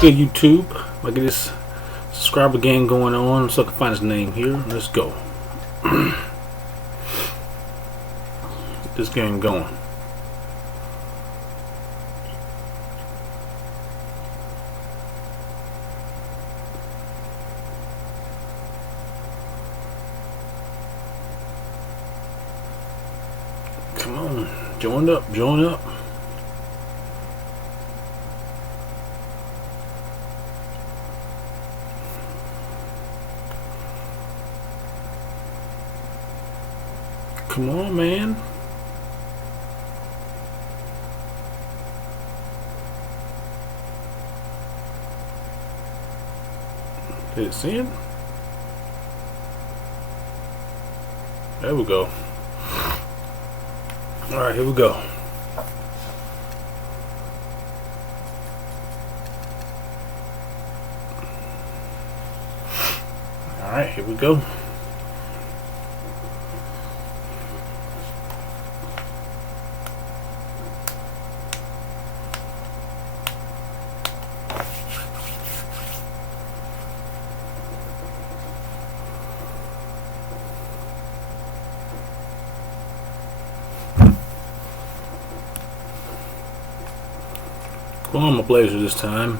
good, YouTube? I get this subscriber game going on so I can find his name here. Let's go. Get this game going. Come on, join up, join up. Come on, man. Did it send? There we go. Alright, here we go. Alright, here we go. Well, I'm a Blazer this time.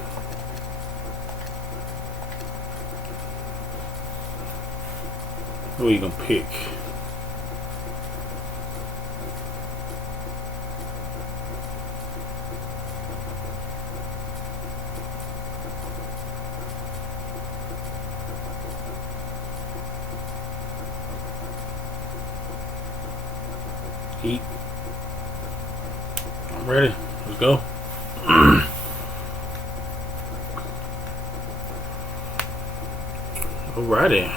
Who are you gonna pick? Eat. I'm ready. Let's go. Alrighty.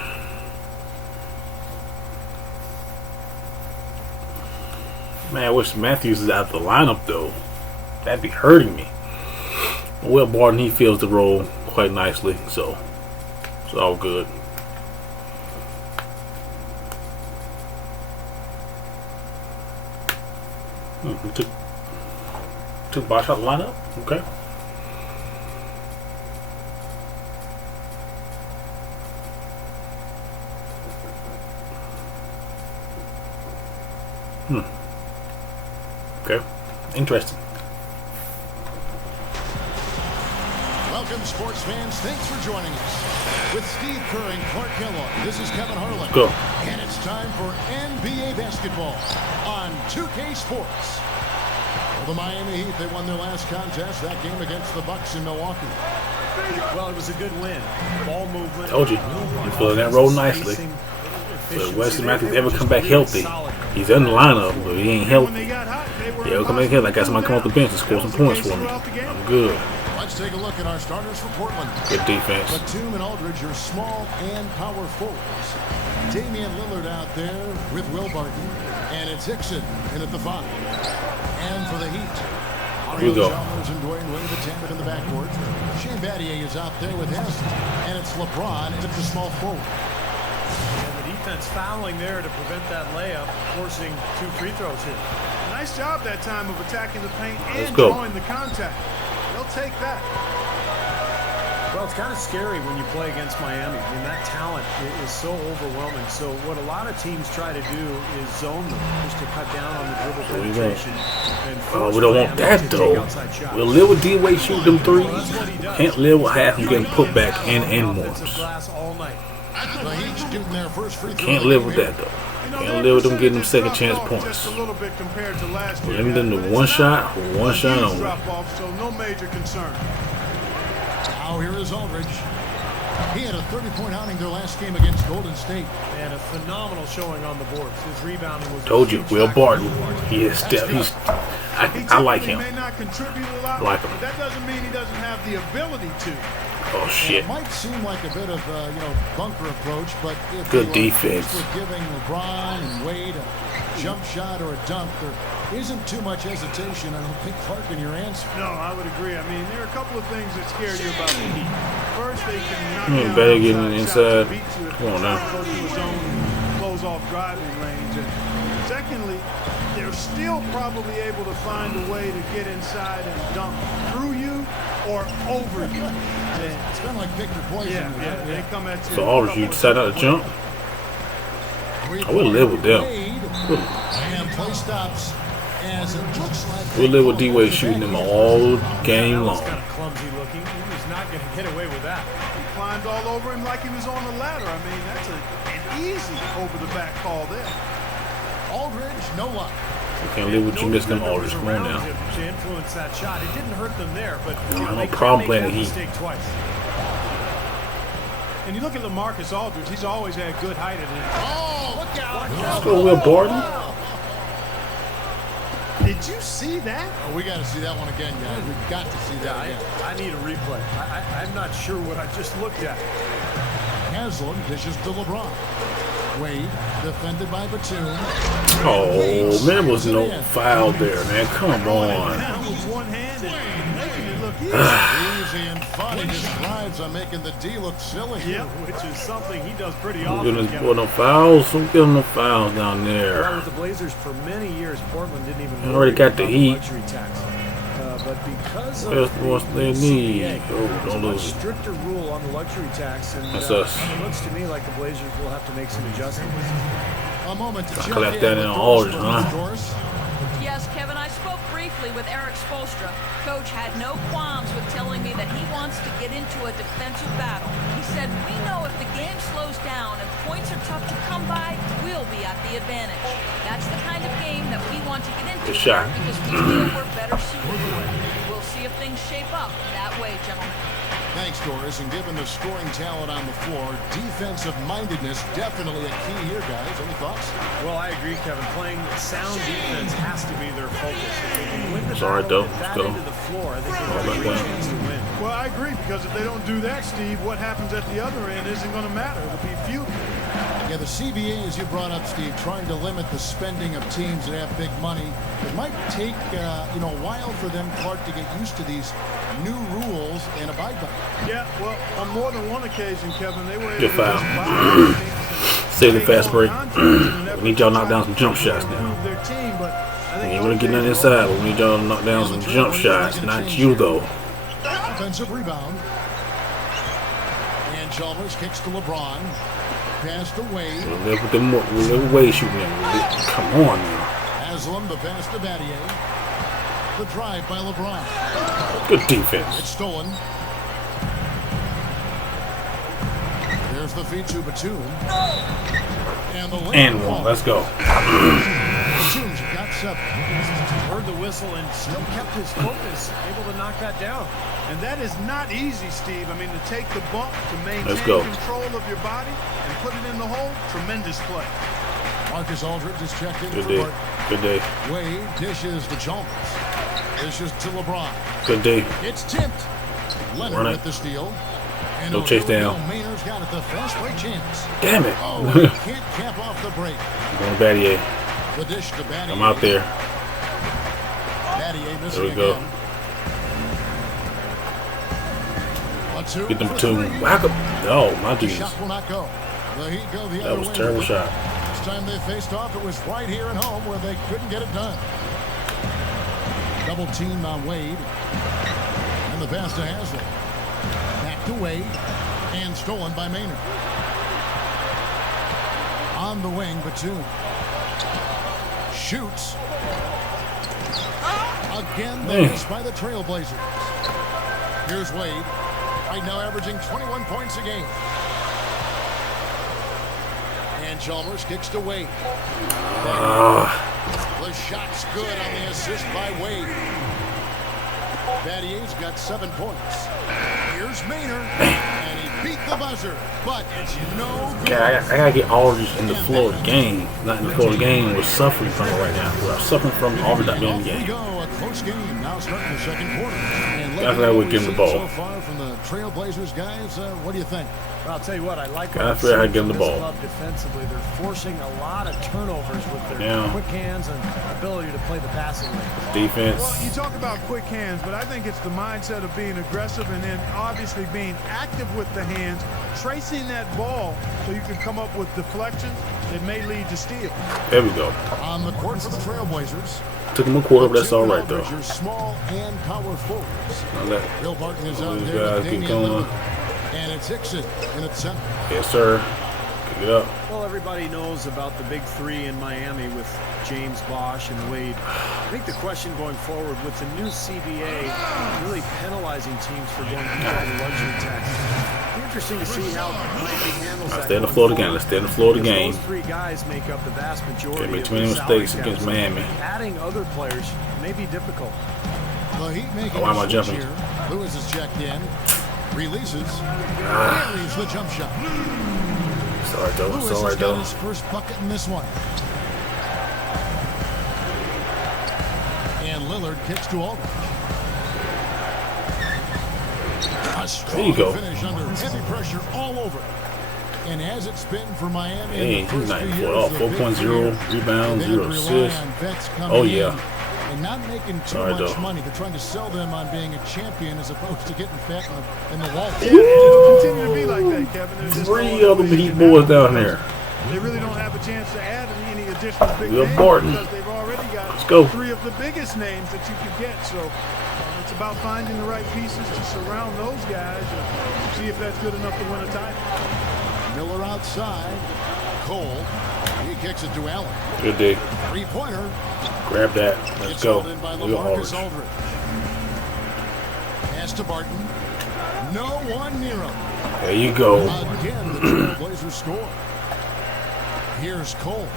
Man, I wish Matthews is out of the lineup though. That'd be hurting me. Well, Barton, he fills the role quite nicely, so it's all good. Took Bosch out of the lineup. Okay. Okay. Interesting. Welcome, sports fans. Thanks for joining us. With Steve Kerr and Clark Kellogg, this is Kevin Harlan. Go. And it's time for NBA basketball on 2K Sports. Well, the Miami Heat, they won their last contest, that game against the Bucks in Milwaukee. Well, it was a good win. Ball movement. Told you. He's filling that role nicely. So if Wesley Matthews ever come back healthy, he's in the lineup, but he ain't healthy. Yeah, he'll come back healthy. I got somebody come off the bench and score some points for me. I'm good. Let's take a look at our starters for Portland. Good defense. Batum and Aldridge are small and power forwards. Damian Lillard out there with Will Barton. And it's Hickson in at the 5. And for the Heat, Here we go. Chalmers and Dwayne Wade the tandem in the backcourt. Shane Battier is out there with Hess. And it's LeBron at the small forward. Defense fouling there to prevent that layup, forcing 2 free throws here. Nice job that time of attacking the paint and go. drawing the contact. They'll take that. Well, it's kind of scary when you play against Miami. I mean, that talent is so overwhelming. So what a lot of teams try to do is zone them, just to cut down on the dribble penetration. Oh, we don't want that though. We'll live with D-Wade shoot them threes. Can't live with half them getting put back and more. Can't live with that though. Can't live with them getting them second chance points. Limit them to one shot only. So no major concern. Now here is Aldridge. He had a 30-point outing their last game against Golden State. And a phenomenal showing on the boards. His rebounding was. Told you, Will Barton. He is still. I like him. He may not contribute a lot, I like him. but that doesn't mean he doesn't have the ability to. Oh shit! It might seem like a bit of bunker approach, but if good you defense. We're giving LeBron and Wade a jump shot or a dunk, there isn't too much hesitation. I don't think, Clark, in your answer. No, I would agree. I mean, there are a couple of things that scare you about the Heat. First, they can knock down better getting inside. beat you if Come on now. Go to his own close off driving range. And secondly, they're still probably able to find a way to get inside and dunk through you or over you. It's kind of like pick your poison. Yeah, they come at you. So Aldridge, you decided not to jump? I would live with them. And play stops as it looks like We'll live with D-Wade shooting them all game long. Kind of clumsy looking. He was not going to get away with that. He climbed all over him like he was on a ladder. I mean, that's an easy over-the-back call there. Aldridge, no luck. I can't live with you missing them Aldridge. Come on now. To influence that shot. It didn't hurt them there, but I don't have they no problem can't playing make the that Heat. mistake twice. And you look at LaMarcus Aldridge, he's always had good height at him. Oh, look out. Let's go, Will Barton. Did you see that? Oh, we got to see that one again, guys. We've got to see that again. I need a replay. I'm not sure what I just looked at. Haslam dishes to LeBron. Wade, defended by Batum. Oh, man, was no foul there, man. Come on. Down with one hand and making it look easy. Easy and fun. He just thrives on making the D look silly. Yeah, which is something he does pretty Who often. getting his boy no fouls? Who getting no fouls down Well, there? with the Blazers for many years, Portland didn't even They already got the about heat. luxury tax. But because That's of what they the need. CBA, Oh, there's don't a much lose. stricter rule on the luxury tax, and That's us. it looks to me like the Blazers will have to make some adjustments. A moment to I check left in that with in Doris Aldridge, from huh? Doris. Yes, Kevin, I spoke briefly with Eric Spoelstra. Coach had no qualms with telling me that he wants to get into a defensive battle. He said, we know if the game slows down and points are tough to come by, we'll be at the advantage. That's the kind of game that we want to get into Good shot. because we feel we're better suited for it. We'll see if things shape up that way, gentlemen. Thanks, Doris. And given the scoring talent on the floor, defensive mindedness definitely a key here, guys. Any thoughts? Well, I agree, Kevin. Playing sound defense has to be their focus. If they can win the It's all right, though. battle at Let's that go. end of the floor, I think All they've got a right, good then. chance to win. Well, I agree, because if they don't do that, Steve, what happens at the other end isn't going to matter. It'll be futile. Yeah, the CBA, as you brought up, Steve, trying to limit the spending of teams that have big money. It might take, a while for them, Clark, to get used to these new rules and abide by them. Yeah, well, on more than one occasion, Kevin, they were able Good to foul. just buy things. Save the fast break. We We need y'all to knock down some jump shots now. We ain't really getting nothing inside, but we need y'all to knock down some jump shots. Not you, though. Offensive rebound. And Chalmers kicks to LeBron. Pass to Wade. We'll live with them. We'll live with Wade shooting them. Come on now. Haslam, the pass to Battier. The drive by LeBron. Good defense. It's stolen. There's the feed to Batum. And the lane And one. Let's go. Batum's got 7. Heard the whistle and still kept his focus, able to knock that down. And that is not easy, Steve. I mean, to take the bump, to maintain Let's go. control of your body, and put it in the hole, tremendous play. Marcus Aldridge is checked in Good for day. Bart. Good day. Wade dishes to Chalmers. Dishes to LeBron. Good day. It's tipped. Leonard Run it. with the steal. And No chase down. Maynard's got it, the fast break chance. Damn it. Oh, he can't cap off the break. Going Battier. The dish to Battier. I'm out there. Battier missing There we go. again. A two Get them for two. three. Whack 'em. Oh, my The Jesus. shot will not go. The Heat go the That other was a way. terrible shot. This time they faced off, it was right here at home where they couldn't get it done. Double team on Wade. And the pass to Haslam. Back to Wade. And stolen by Maynard. On the wing, Batum. Shoots. Again, the miss by the Trailblazers. Here's Wade. Right now averaging 21 points a game. And Chalmers kicks to Wade. The shot's good on the assist by Wade. Battier's got 7 points. Here's Maynard. And he beat the buzzer. But it's no good. Okay, I gotta get Aldridge in the floor of the game. Not in the floor of the game. We're suffering from it right now. We're suffering from Aldridge not being in the Off we game. go, a close game. Now starting the second quarter. And That's how we we've give him the seen ball. So far from the Trailblazers, guys, what do you think? Well, I'll tell you what, I like I what feel I I've give seen them the from this ball. club defensively. They're forcing a lot of turnovers with their Yeah. quick hands and ability to play the passing lane. Defense. Well, you talk about quick hands, but I think it's the mindset of being aggressive and then obviously being active with the hands, tracing that ball so you can come up with deflections that may lead to steal. There we go. On the court for the Trailblazers, Took him a quarter, but that's all right though. Small and power forwards. Bill Barton is out These there. guys keep going. And it's Hickson in its center. Yes, sir. Pick it up. Well, everybody knows about the big three in Miami with James, Bosch, and Wade. I think the question going forward with the new CBA really penalizing teams for going beyond the luxury tax. It'll be interesting to see how Miami handles that. Let's stay on the floor of the game. Let's stay on the floor of the game. Those three guys make up the vast majority. Can't make of too many the salary mistakes cap. against Miami. Adding other players may be difficult. The Heat making why am I a switch jumping? here. Lewis is checked in. Releases. Carries the jump shot. It's all right though. Lewis It's all has right got though. his first bucket in this one. And Lillard kicks to Aldridge. A strong you go. finish under heavy pressure all over. And as it's been for Miami Hey, in the he's first not few even years, full off. the big 4.0 three, rebounds, they 0 had to rely assists. on vets coming Oh yeah. in and not making too Sorry, much though. money. They're trying to sell them on being a champion as opposed to getting fat in the wall. Yeah, it'll continue to be like that, Kevin. There's just Three no other way Heat you can boys have down it. there. They really don't have a chance to add any additional big Will names Barton. because they've already got Let's go. three of the biggest names that you could get. So it's about finding the right pieces to surround those guys and see if that's good enough to win a title. Miller outside. Cole. He kicks it to Allen. Good day. Three-pointer. Grab that. Let's It's go. held in by We got LaMarcus Aldridge. Aldridge. Pass to Barton. No one near him. There you go. Again, the Trailblazers score. Here's Cole.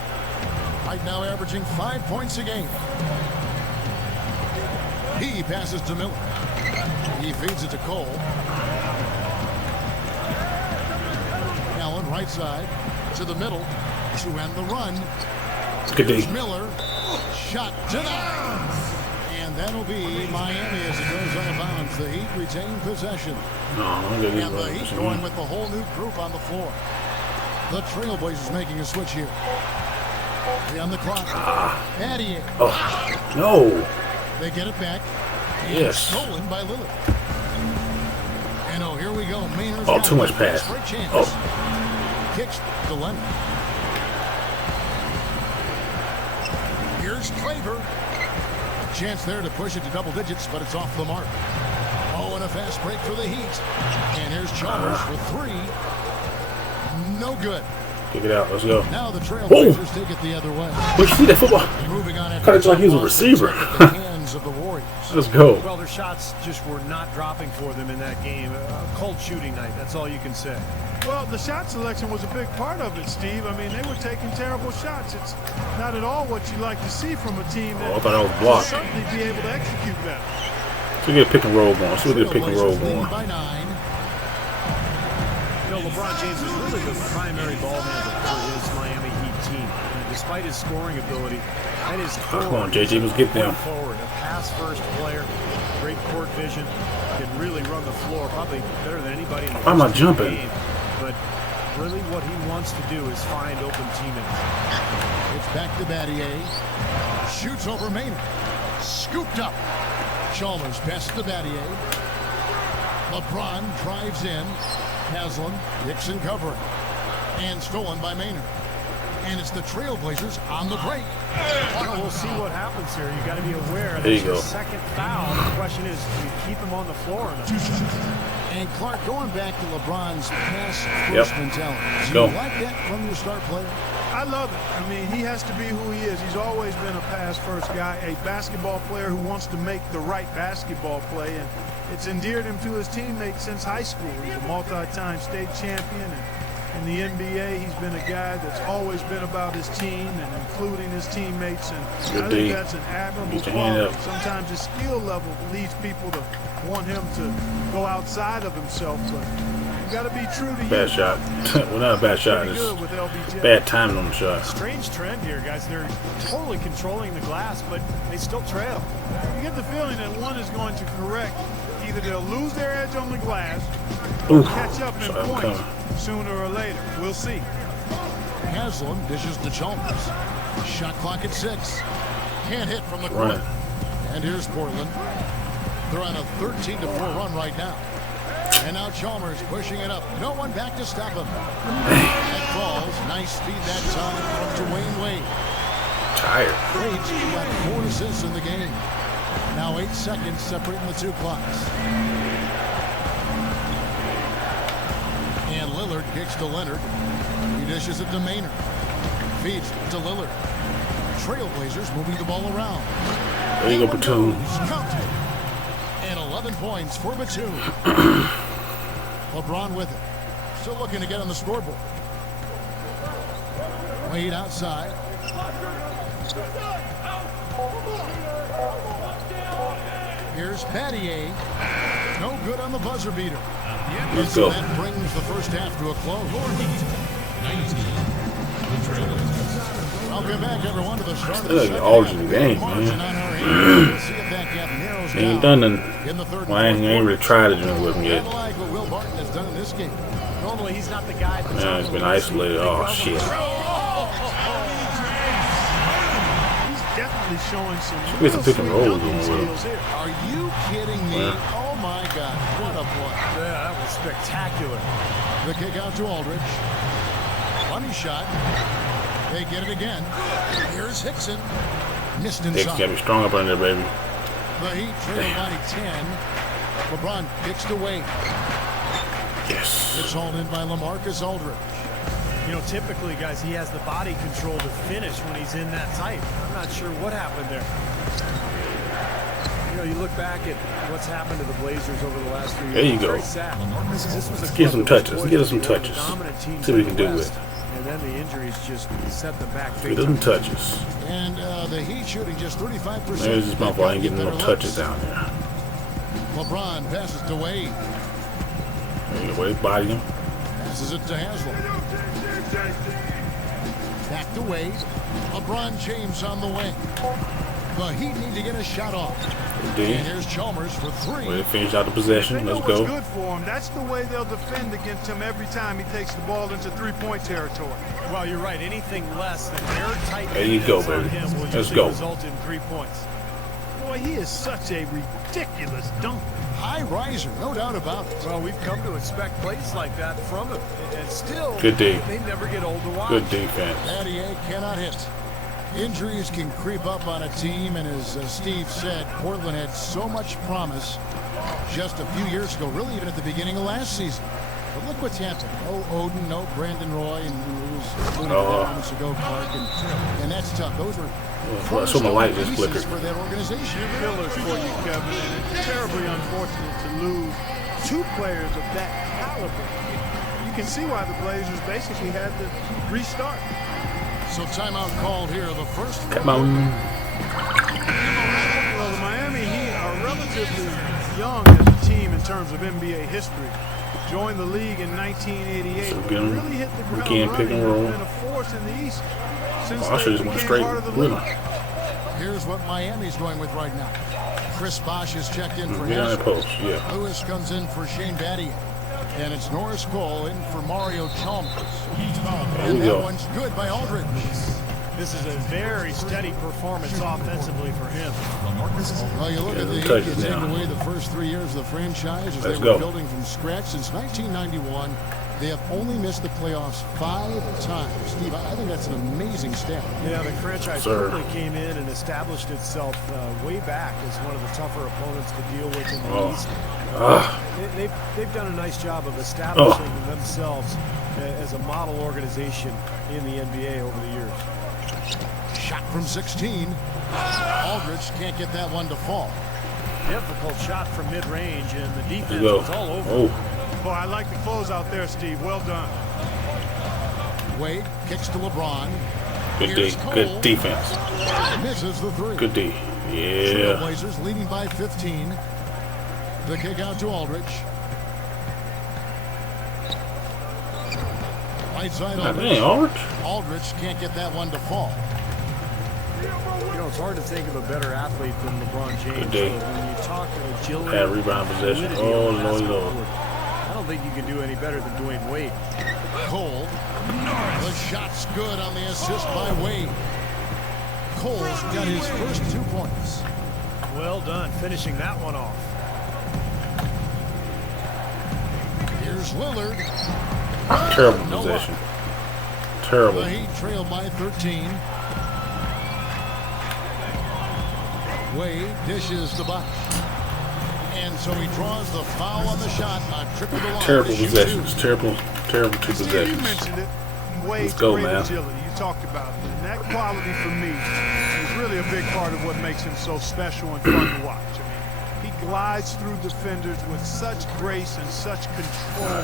Right now averaging 5 points a game. He passes to Miller. He feeds it to Cole. Allen right side to the middle to end the run. Good Here's day. Miller. Shot denied. And that'll be Miami as it goes out of bounds. The Heat retain possession. No, I'm good. And the Heat going with the whole new group on the floor. The Trailblazers making a switch here. On the clock. Adier. Oh, no. They get it back. And Yes. stolen by Lillard. And oh, here we go. Maynard's Oh, got too much it. pass. For a chance. Oh. Kicks to Leonard. Here's Claver. Chance there to push it to double digits, but it's off the mark. Oh, and a fast break for the Heat. And here's Chalmers for three. No good. Kick it out. Let's go. Now the Trailblazers take it the other way. Where'd you see that football? Moving on Kinda like he was a receiver. At the hands of the Warriors. Let's go. Well, their shots just were not dropping for them in that game. A cold shooting night, that's all you can say. Well, the shot selection was a big part of it, Steve. I mean, they were taking terrible shots. It's not at all what you like to see from a team that Oh, I thought that was will blocked. certainly be able to execute that. So we get a pick and roll going. So we get a pick and roll Trailblazers leading going. by 9. You know, LeBron James is really the primary ball handler for his Miami Heat team. And despite his scoring ability, that is Come on, JJ, let's get them. forward. A pass-first player, great court vision, can really run the floor, probably better than anybody in the Why am I history of the jumping? game. But really what he wants to do is find open teammates. It's back to Battier. Shoots over Maynard. Scooped up. Chalmers passes to Battier. LeBron drives in. Haslam, Dixon covering. And stolen by Maynard. And it's the Trailblazers on the break. Well, we'll see what happens here. You've got to be aware. There you That's your go. second foul. The question is, do you keep him on the floor or not? And Clark, going back to LeBron's pass-first mentality. Do Go. you like that from your star player? I love it. I mean, he has to be who he is. He's always been a pass-first guy, a basketball player who wants to make the right basketball play, and it's endeared him to his teammates since high school. He's a multi-time state champion, and in the NBA, he's been a guy that's always been about his team and including his teammates, and Good I D. think that's an admirable Get your hand quality. up. Sometimes his skill level leads people to want him to go outside of himself, but you got to be true to you. Bad shot. Well, not a bad shot. Pretty It's good with LBJ. bad timing on the shot. Strange trend here, guys. They're totally controlling the glass, but they still trail. You get the feeling that one is going to correct. Either they'll lose their edge on the glass Ooh. or catch up in Saw him points coming. sooner or later. We'll see. Haslam dishes to Chalmers. Shot clock at 6. Can't hit from the Right. corner. And here's Portland. They're on a 13-4 run right now. And now Chalmers pushing it up. No one back to stop him. That falls. Nice feed that time from Dwayne Wade. Tired. Wade's got 4 assists in the game. Now 8 seconds separating the two clocks. And Lillard kicks to Leonard. He dishes it to Maynard. Feeds to Lillard. Trailblazers moving the ball around. There you go, Batum. And 11 points for Batum. LeBron with it. Still looking to get on the scoreboard. Wade outside. Here's Pattier. No good on the buzzer beater. Let's go. That brings the first half to a close. Welcome back, everyone, to the start of the Aldridge game, man. He ain't done nothing. Well, I ain't really tried to join with him yet. Normally, he's not the guy. Man, he's been isolated. Oh, shit. He's definitely showing some With the pick and roll going Are you kidding me? Oh, my God. What a play. Yeah, that was spectacular. The kick out to Aldridge. Money shot. They get it again. Here's Hickson. Missed Hick's inside. gotta be strong up under there, baby. The Heat trail by 10. LeBron kicks to Wade. Yes. It's hauled in by LaMarcus Aldridge. You know, typically, guys, he has the body control to finish when he's in that tight. I'm not sure what happened there. You know, you look back at what's happened to the Blazers over the last few years. There you It's go. very sad. This was a Let's get some club that touches. was Get us some poised to be one of the touches. dominant teams See what we in can the do West. with. And then the injuries just set them back. Get us some touches. And the Heat shooting just 35%. There's this motherfucker ain't getting no touches down there. LeBron passes to Wade. There you go, Wade, body him. Passes it to Haslam. Back to Wade. LeBron James on the wing. The Heat need to get a shot off. D. And here's Chalmers for 3. Way to finish out the possession. They know Let's what's go. good for him. That's the way they'll defend against him every time he takes the ball into three-point territory. Well, you're right. Anything less than airtight There you go, defense on baby. him will Let's usually go. result in 3 points. Boy, he is such a ridiculous dunker. High riser, no doubt about it. Well, we've come to expect plays like that from him, and still, Good D. they never get old to watch. Good defense. Pattier cannot hit. Injuries can creep up on a team, and as Steve said, Portland had so much promise just a few years ago, really even at the beginning of last season. But look what's happened. No Odin, no Brandon Roy, and it was moments ago, Clark, and that's tough. Those are So my light just pieces flickered. for that organization. Fillers for you, Kevin. And it's terribly unfortunate to lose 2 players of that caliber. You can see why the Blazers basically had to restart. So timeout called here. The first. Come on. Well, the Miami Heat are relatively young as a team in terms of NBA history. Joined the league in 1988. So but again, really hit the ground weekend pick and running roll. and been a force in the East since I they should just went became straight. part of the Really. league. Here's what Miami's going with right now. Chris Bosh is checked in for Get on that Haslam. post, yeah. Lewis comes in for Shane Battier. And it's Norris Cole in for Mario Chalmers. There And we that go. one's good by Aldridge. This is a very steady performance offensively for him. Well, you look Yeah, at the them Heat, touches you take now. away the first 3 years of the franchise as Let's they were go. building from scratch since 1991. They have only missed the playoffs 5 times. Steve, I think that's an amazing stat. Yeah, the franchise Sir. certainly came in and established itself way back as one of the tougher opponents to deal with in the Oh. East. Ah, They've done a nice job of establishing themselves as a model organization in the NBA over the years. Shot from 16. Aldridge can't get that one to fall. Difficult shot from mid-range, and the let's defense go. was all over. Oh, Boy, I like the close out there, Steve. Well done. Wade kicks to LeBron. good D. Here's Cole. Good defense. Misses the 3. Good D. Yeah. Trailblazers leading by 15. The kick out to Aldridge. Right side God Aldridge. dang, Aldridge. Aldridge can't get that one to fall. You know, it's hard to think of a better athlete than LeBron James. Good day. So when you talk agility, Bad rebound possession. fluidity Oh, on the Lord, basketball Lord. court, I don't think you can do any better than Dwayne Wade. Cole. The shot's good on the assist by Wade. Cole's got his first 2 points. Well done, finishing that one off. Here's Lillard. Terrible possession. Terrible. The Heat trail by 13. Wade dishes the Bosh. And so he draws the foul on the shot. A trip to the line. Terrible possessions. Terrible two You possessions. mentioned it. Wade's Let's go, great man. agility. You talked about it. And that quality for me is really a big part of what makes him so special and fun to watch. I mean, he glides through defenders with such grace and such control.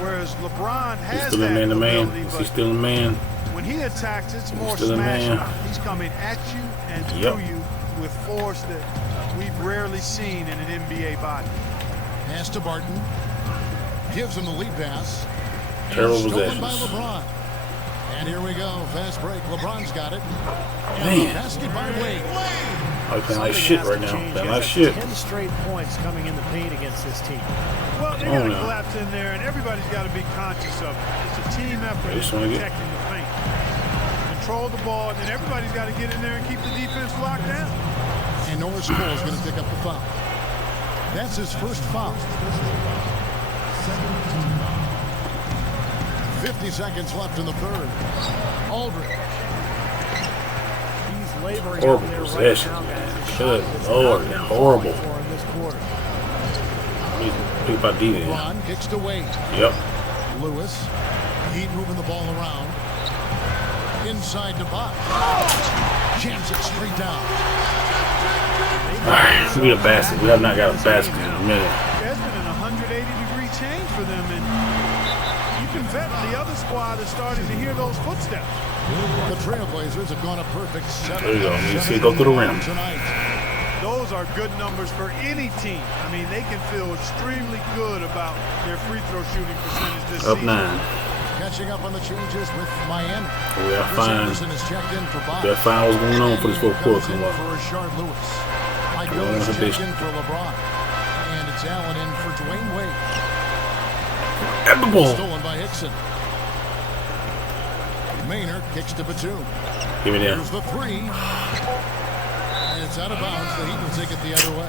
Whereas LeBron He's has still a that man to man. ability, Is he but still a man? when he attacks, it's more still a smash man. mouth. He's coming at you and Yep. through you with force that we've rarely seen in an NBA body. Pass to Barton. Gives him the lead pass. Terrible And stolen by possessions. LeBron. And here we go. Fast break. LeBron's got it. And Man. the basket by Wade. I'm playing like Something shit has right to now. change. Playing He like has shit. 10 straight points coming in the paint against this team. Well, they Oh, got to no. collapse in there, and everybody's got to be conscious of it. It's a team effort They in swing it. protecting the paint. Control the ball, and then everybody's got to get in there and keep the defense locked down. And Norris Cole's going to pick up the foul. That's his first foul. 50 seconds left in the third. Aldridge. He's laboring Horrible out there possession, right now, man. guys. His Good shot has Lord, not been horrible. falling for him this quarter. He's picked by D then. Ron kicks to Wade. Yep. Lewis. Heat moving the ball around. Inside to Bosh. Jams it straight down. Alright, we a basket. We have not got a basket in a minute. There's been an 180-degree change for them, and you can bet the other squad is starting to hear those footsteps. The Trailblazers have gone a perfect 7. There you go. You see it go through the rim. Tonight. Those are good numbers for any team. I mean, they can feel extremely good about their free throw shooting percentage this Up season. 9. Catching up on the changes with Miami. We got Chris fine. Anderson is checked in for Bosh. We got fine what's going on for this fourth quarter. Come Comes in on. for Rashard Lewis. Mike Come on, Miller's it's a checked bitch. in for LeBron. And it's Allen in for Dwayne Wade. At the ball. Stolen by Hickson. Maynard kicks to Batum. Give me that. Here's the three. And it's out of bounds. The Heat will take it the other way.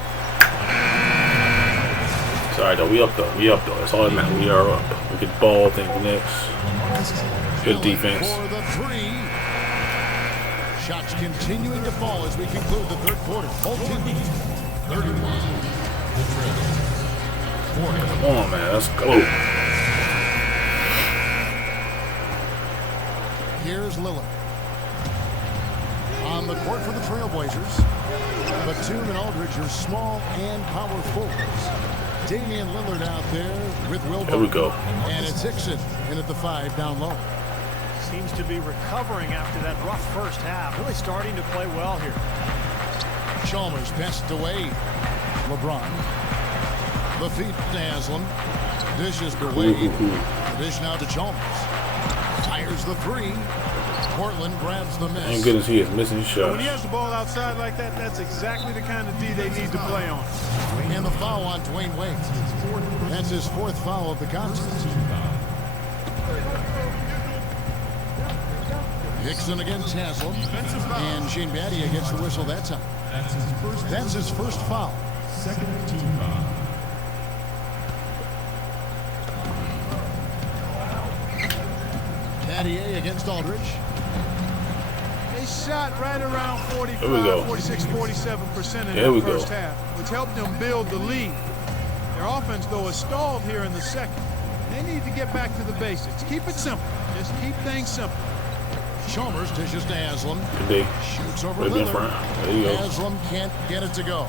Sorry though. We up though. We up though. That's all that matters. We are up. We get the ball. Think next. Good defense. For the three. Shots continuing to fall as we conclude the third quarter. Both teams 31. Come on, man. Let's go. Here's Lillard. On the court for the Trailblazers. Batum and Aldridge are small and power forwards. Damian Lillard out there with Will There we Barton. go. And it's Hickson in at the 5 down low. Seems to be recovering after that rough first half. Really starting to play well here. Chalmers passed away. LeBron. The feet to Haslam. Dishes to Wade. Dish now to Chalmers. Fires the three. Portland grabs the miss. Thank goodness he is missing his When shots. he has the ball outside like that, that's exactly the kind of D they need to play on. And the foul on Dwayne Wade. That's his fourth foul of the contest. Hickson against Haslam. And Shane Battier gets the whistle that time. That's his first foul. Second team foul. Battier against Aldridge. They shot right around 45, There we go. 46, 47% in There we the go. first half, which helped them build the lead. Their offense, though, is stalled here in the second. They need to get back to the basics. Keep it simple. Just keep things simple. Chalmers dishes to Haslam. Good day. Shoots over Right in Lillard. front. There you go. Haslam can't get it to go.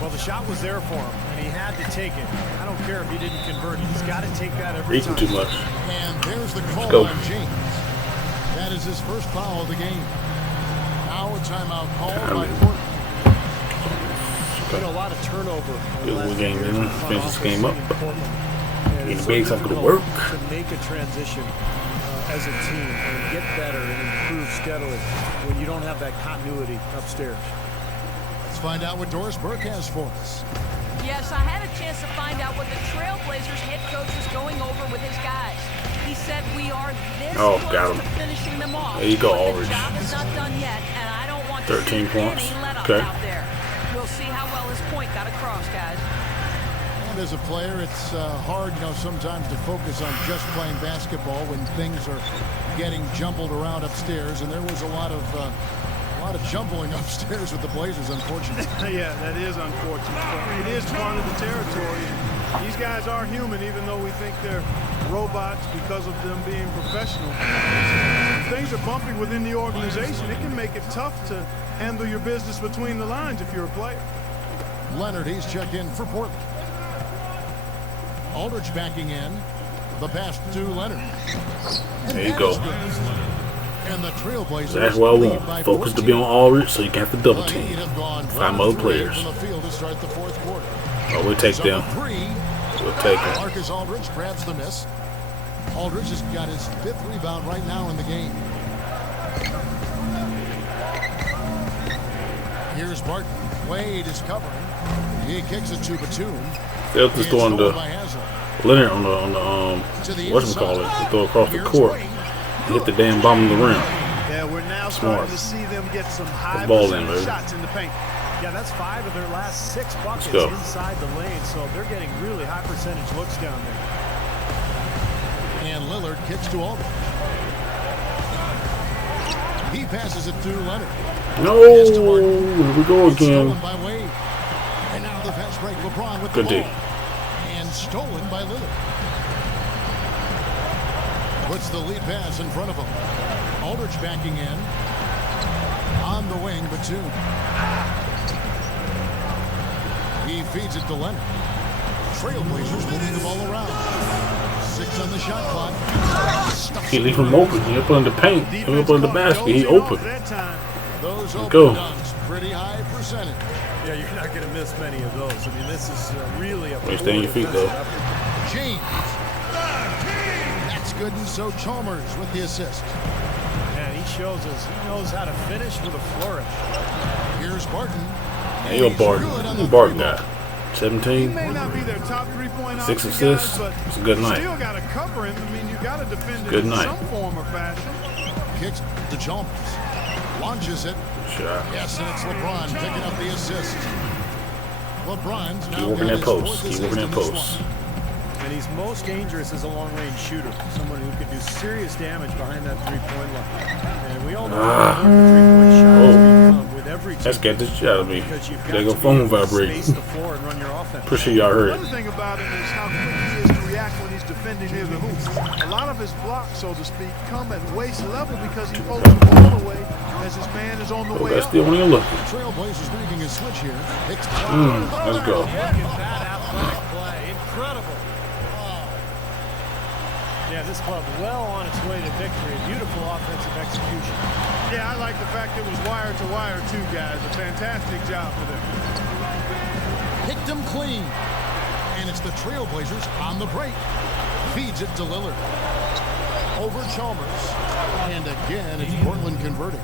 Well, the shot was there for him, and he had to take it. I don't care if he didn't convert. He's got to take that every Reaching time. too much. And there's the call go. on James. That is his first foul of the game. Now a timeout called by Portland. Been a lot of turnover. Good little game, you know. Finish this game up. And Getting it's big, so so I could difficult work. to make a transition as a team and get better and improve steadily when you don't have that continuity upstairs. Let's find out what Doris Burke has for us. Yes, I had a chance to find out what the Trailblazers head coach was going over with his guys. He said we are this Oh, close got him. to finishing them off. There you go, but Aldridge. the job is not done yet, and I don't want to 13 see points. any let up Okay. out there. We'll see how well his point got across, guys. And as a player, it's hard, sometimes to focus on just playing basketball when things are getting jumbled around upstairs. And there was a lot of A lot of jumbling upstairs with the Blazers, unfortunately. Yeah, that is unfortunate. But it is part of the territory. These guys are human, even though we think they're robots because of them being professional. If things are bumping within the organization, it can make it tough to handle your business between the lines if you're a player. Leonard, he's checked in for Portland. Aldridge backing in. The pass to Leonard. There you go. And the Trailblazers. That's what I want. Focus to be on Aldridge so you can have to double team. 5 other players. Oh, we'll take them. We'll take them. Marcus Aldridge grabs the miss. Aldridge has got his 5th rebound right now in the game. Here's Barton. Wade is covering. He kicks it to Batum. They'll just throwing the Leonard on the whatchamacallit, throw across the court and hit the damn bottom of the rim. Yeah, we're now Smart. starting to see them get some high ball in, baby. shots in the paint. Yeah, that's 5 of their last 6 buckets go. inside the lane, so they're getting really high percentage looks down there. And Lillard kicks to Aldridge. He passes it to Leonard. No, here we go again. By Wade. And now the fast break. LeBron with Good the D. ball. And stolen by Lillard. Puts the lead pass in front of him. Aldridge backing in. On the wing, Batum. He feeds it to Leonard. Trailblazers moving the ball around. 6 on the shot clock. He leave him open. He up in the paint. He up in the basket. He open. Those Let's open go. dunks, pretty high percentage. Yeah, you're not going to miss many of those. I mean, this is really a Wait, stay on your feet, though. James. That's good, and so Chalmers with the assist. Man, he shows us he knows how to finish with a flourish. Here's Barton. Hey, yo, Barton. Who's Barton got? 17? May not be their top 3-point 6 option assists. guys, but It's a good night. Still got to cover him. I mean, you got to defend Good him night. in some form or fashion. Kicks to Chalmers. Launches it. Shot. Yes, and it's LeBron picking up the assist. LeBron's now Keep working that post. Keep working that post. And he's most dangerous as a long-range shooter, someone who could do serious damage behind that three-point line. And we all know how important the three-point shot has become with every team. Let's get this shit out of me. Because you've got There go to phone be able to vibrating. space the floor and run your offense. Pretty sure y'all heard Another it. thing about him is how quick he is to react when he's defending near the hoop. A lot of his blocks, so to speak, come at waist level because he pulls the ball away as his man is on the Oh, way that's up. still when you're looking. Trailblazers making a switch here. Let's go. Look at that athletic play. Incredible. Yeah, this club well on its way to victory. Beautiful offensive execution. Yeah, I like the fact it was wire to wire too, guys. A fantastic job for them. Picked him clean. And it's the Trailblazers on the break. Feeds it to Lillard. Over Chalmers. And again, it's Portland converting.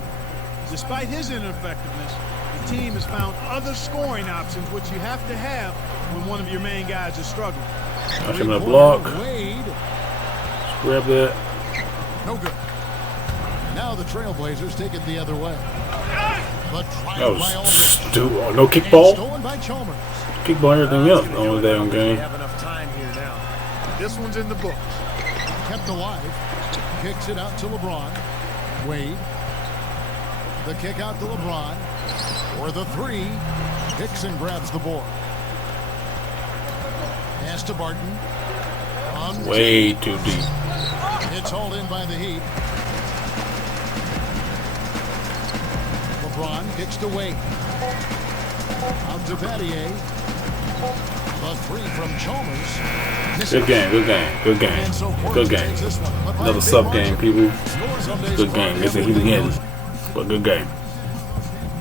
Despite his ineffectiveness, the team has found other scoring options, which you have to have when one of your main guys is struggling. Watch him in a block. Wade. Grab that. No good. Now the Trailblazers take it the other way. But That was no kickball. Stolen by Chalmers. Kickball everything else on the damn They game. have enough time here now. This one's in the books. Kept alive. Kicks it out to LeBron. Wade. The kick out to LeBron. For the 3. Dixon grabs the board. Pass to Barton. Way too deep. It's hauled in by the Heat. LeBron kicks to Wade. Out to Battier. The 3 from Chalmers. Good game, good game, good game, good game. Another sub game, people. Good game. It's a Heat again, but good game.